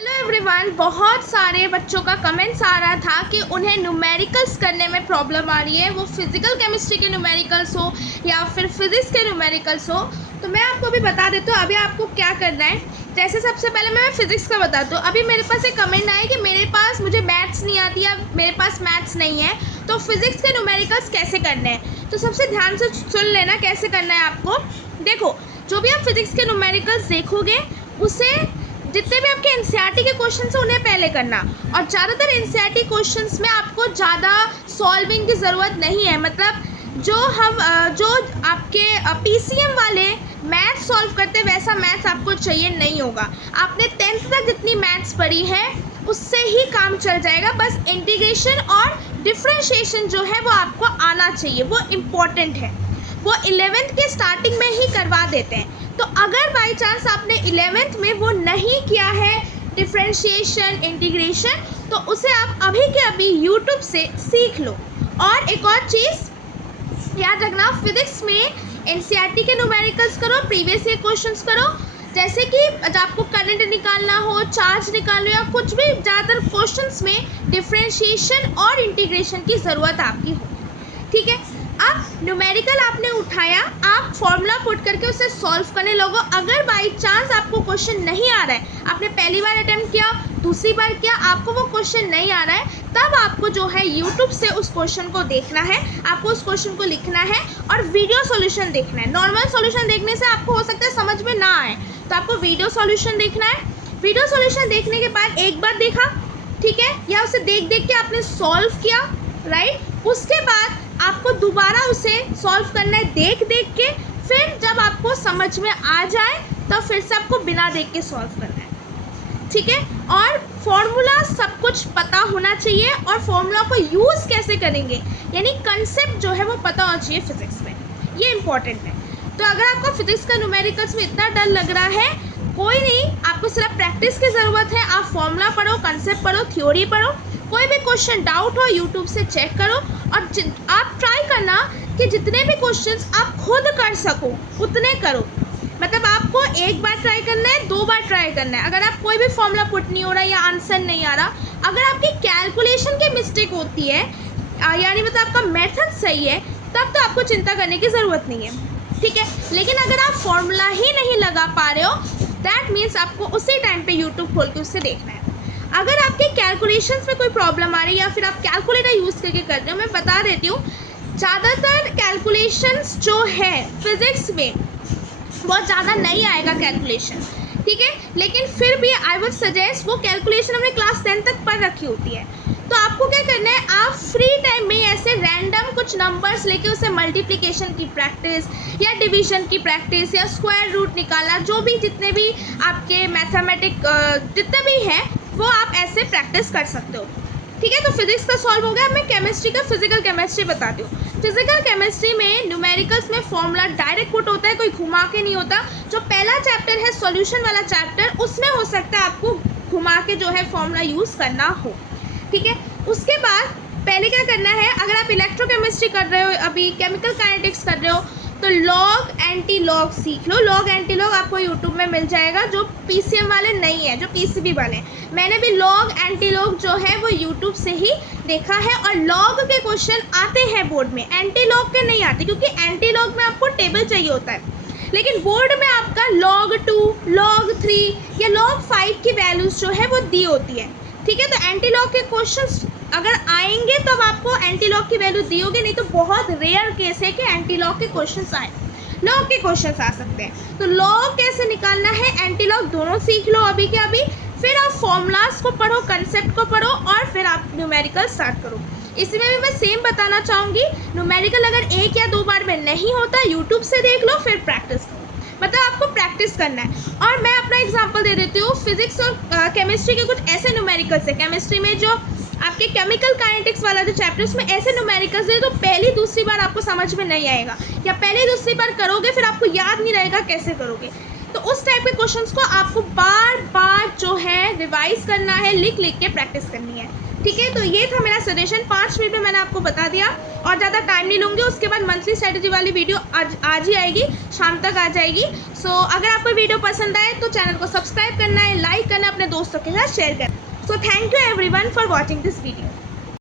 Hello everyone, बहुत सारे बच्चों का कमेंट्स आ रहा था कि उन्हें न्यूमेरिकल्स करने में प्रॉब्लम आ रही है, वो फिज़िकल केमिस्ट्री के न्यूमेरिकल्स हो या फिर फिज़िक्स के न्यूमेरिकल्स हो। तो मैं आपको अभी बता देती हूँ अभी आपको क्या करना है। जैसे सबसे पहले मैं फिज़िक्स का बताती हूँ। अभी मेरे पास एक कमेंट आया कि मुझे मैथ्स नहीं आती या मेरे पास मैथ्स नहीं है, तो फिज़िक्स के न्यूमेरिकल्स कैसे करने हैं। तो सबसे ध्यान से सुन लेना कैसे करना है आपको। देखो, जो भी आप फिज़िक्स के न्यूमेरिकल्स देखोगे उसे जितने भी आपके एनसीईआरटी के क्वेश्चन हैं उन्हें पहले करना। और ज़्यादातर एनसीईआरटी क्वेश्चंस में आपको ज़्यादा सॉल्विंग की ज़रूरत नहीं है। मतलब जो आपके पीसीएम वाले मैथ्स सॉल्व करते वैसा मैथ्स आपको चाहिए नहीं होगा। आपने 10th तक जितनी मैथ्स पढ़ी है उससे ही काम चल जाएगा। बस इंटीग्रेशन और डिफ्रेंशिएशन जो है वो आपको आना चाहिए, वो इम्पॉर्टेंट है। वो 11th के स्टार्टिंग में ही करवा देते हैं। तो अगर बाई चांस आपने 11th में वो नहीं किया है डिफ्रेंशिएशन, इंटीग्रेशन, तो उसे आप अभी के अभी यूट्यूब से सीख लो। और एक और चीज़ याद रखना, फिज़िक्स में एनसीईआरटी के न्यूमेरिकल्स करो, प्रीवियस ईयर क्वेश्चंस करो। जैसे कि जब आपको करंट निकालना हो, चार्ज निकालना हो या कुछ भी, ज़्यादातर क्वेश्चंस में डिफ्रेंशिएशन और इंटीग्रेशन की ज़रूरत आपकी हो। ठीक है, अब न्यूमेरिकल आपने उठाया, आप फॉर्मूला पुट करके उसे सॉल्व करने लगो। अगर बाई चांस आपको क्वेश्चन नहीं आ रहा है, आपने पहली बार अटेम्प्ट किया, दूसरी बार किया, आपको वो क्वेश्चन नहीं आ रहा है, तब आपको जो है यूट्यूब से उस क्वेश्चन को देखना है, आपको उस क्वेश्चन को लिखना है और वीडियो सॉल्यूशन देखना है। नॉर्मल सॉल्यूशन देखने से आपको हो सकता है समझ में ना आए, तो आपको वीडियो सॉल्यूशन देखना है। वीडियो सॉल्यूशन देखने के बाद एक बार देखा, ठीक है, या उसे देख देख के आपने सॉल्व किया, राइट। उसके बाद आपको दोबारा उसे सॉल्व करना है देख देख के। फिर जब आपको समझ में आ जाए तो फिर से आपको बिना देख के सॉल्व करना है, ठीक है। और फॉर्मूला सब कुछ पता होना चाहिए और फॉर्मूला को यूज़ कैसे करेंगे, यानी कंसेप्ट जो है वो पता होना चाहिए फिज़िक्स में, ये इंपॉर्टेंट है। तो अगर आपको फिज़िक्स का न्यूमेरिकल्स में इतना डर लग रहा है, कोई नहीं, आपको सिर्फ प्रैक्टिस की ज़रूरत है। आप फॉर्मूला पढ़ो, कंसेप्ट पढ़ो, थ्योरी पढ़ो। कोई भी क्वेश्चन डाउट हो यूट्यूब से चेक करो और आप ट्राई करना कि जितने भी क्वेश्चंस आप खुद कर सको उतने करो। मतलब आपको एक बार ट्राई करना है, 2 बार ट्राई करना है। अगर आप कोई भी फॉर्मूला पुट नहीं हो रहा या आंसर नहीं आ रहा, अगर आपकी कैलकुलेशन की मिस्टेक होती है, यानी मतलब आपका मेथड सही है, तब तो आपको चिंता करने की ज़रूरत नहीं है, ठीक है। लेकिन अगर आप फॉर्मूला ही नहीं लगा पा रहे हो, दैट मीन्स आपको उसी टाइम पे यूट्यूब खोल के उससे देखना है। अगर आपके कैलकुलेशंस में कोई प्रॉब्लम आ रही है या फिर आप कैलकुलेटर यूज़ करके कर रहे हो, मैं बता देती हूँ, ज़्यादातर कैलकुलेशंस जो है फिज़िक्स में बहुत ज़्यादा नहीं आएगा कैलकुलेशन, ठीक है। लेकिन फिर भी आई वुड सजेस्ट, वो कैलकुलेशन हमने क्लास 10 तक पढ़ रखी होती है। तो आपको क्या करना है, आप फ्री टाइम में ऐसे रैंडम कुछ नंबर्स लेके उसे मल्टीप्लिकेशन की प्रैक्टिस या डिवीजन की प्रैक्टिस या स्क्वायर रूट निकालना, जो भी जितने भी आपके मैथमेटिक जितने भी हैं वो आप ऐसे प्रैक्टिस कर सकते हो, ठीक है। तो फिज़िक्स का सॉल्व हो गया। मैं केमिस्ट्री का फिजिकल केमिस्ट्री बताती हूँ। फिजिकल केमिस्ट्री में न्यूमेरिकल्स में फॉर्मूला डायरेक्ट पुट होता है, कोई घुमा के नहीं होता। जो पहला चैप्टर है सॉल्यूशन वाला चैप्टर, उसमें हो सकता है आपको घुमा के जो है फॉर्मूला यूज़ करना हो, ठीक है। उसके बाद पहले क्या करना है, अगर आप इलेक्ट्रोकेमिस्ट्री कर रहे हो, अभी केमिकल काइनेटिक्स कर रहे हो, तो लॉग एंटी लॉग सीख लो। लॉग एंटी लॉग आपको यूट्यूब में मिल जाएगा, जो पीसीएम वाले नहीं है, जो पीसीबी वाले हैं। मैंने भी लॉग एंटी लॉग जो है वो यूट्यूब से ही देखा है। और लॉग के क्वेश्चन आते हैं बोर्ड में, एंटी लॉग के नहीं आते, क्योंकि एंटी लॉग में आपको टेबल चाहिए होता है। लेकिन बोर्ड में आपका log 2, log 3 या log 5 की वैल्यूज़ जो है वो दी होती है, ठीक है। तो एंटी लॉग के क्वेश्चंस अगर आएंगे तब आपको एंटी लॉग की वैल्यू दी होगी, नहीं तो बहुत रेयर केस है कि एंटी लॉग के क्वेश्चंस आए, लॉग के क्वेश्चंस आ सकते हैं। तो लॉग कैसे निकालना है, एंटी लॉग, दोनों सीख लो अभी के अभी। फिर आप फॉर्मूलाज को पढ़ो, कंसेप्ट को पढ़ो और फिर आप न्यूमेरिकल स्टार्ट करो। इसमें भी मैं सेम बताना चाहूँगी, न्यूमेरिकल अगर 1 या 2 बार में नहीं होता, यूट्यूब से देख लो, फिर प्रैक्टिस करो। मतलब आपको प्रैक्टिस करना है। और मैं अपना एग्जांपल दे देती हूँ, फिजिक्स और केमिस्ट्री के कुछ ऐसे न्यूमेरिकल्स है। केमिस्ट्री में जो आपके केमिकल काइनेटिक्स वाला जो चैप्टर, उसमें ऐसे न्यूमेरिकल्स है तो पहली दूसरी बार आपको समझ में नहीं आएगा, या पहली दूसरी बार करोगे फिर आपको याद नहीं रहेगा कैसे करोगे। तो उस टाइप के क्वेश्चंस को आपको बार बार जो है रिवाइज करना है, लिख लिख के प्रैक्टिस करनी है, ठीक है, तो ये था मेरा सजेशन, 5 मिनट में मैंने आपको बता दिया और ज़्यादा टाइम नहीं लूँगी। उसके बाद मंथली स्ट्रेटजी वाली वीडियो आज ही आएगी, शाम तक आ जाएगी। सो अगर आपको वीडियो पसंद आए तो चैनल को सब्सक्राइब करना है, लाइक करना है, अपने दोस्तों के साथ शेयर करना है। So thank you everyone for watching this video.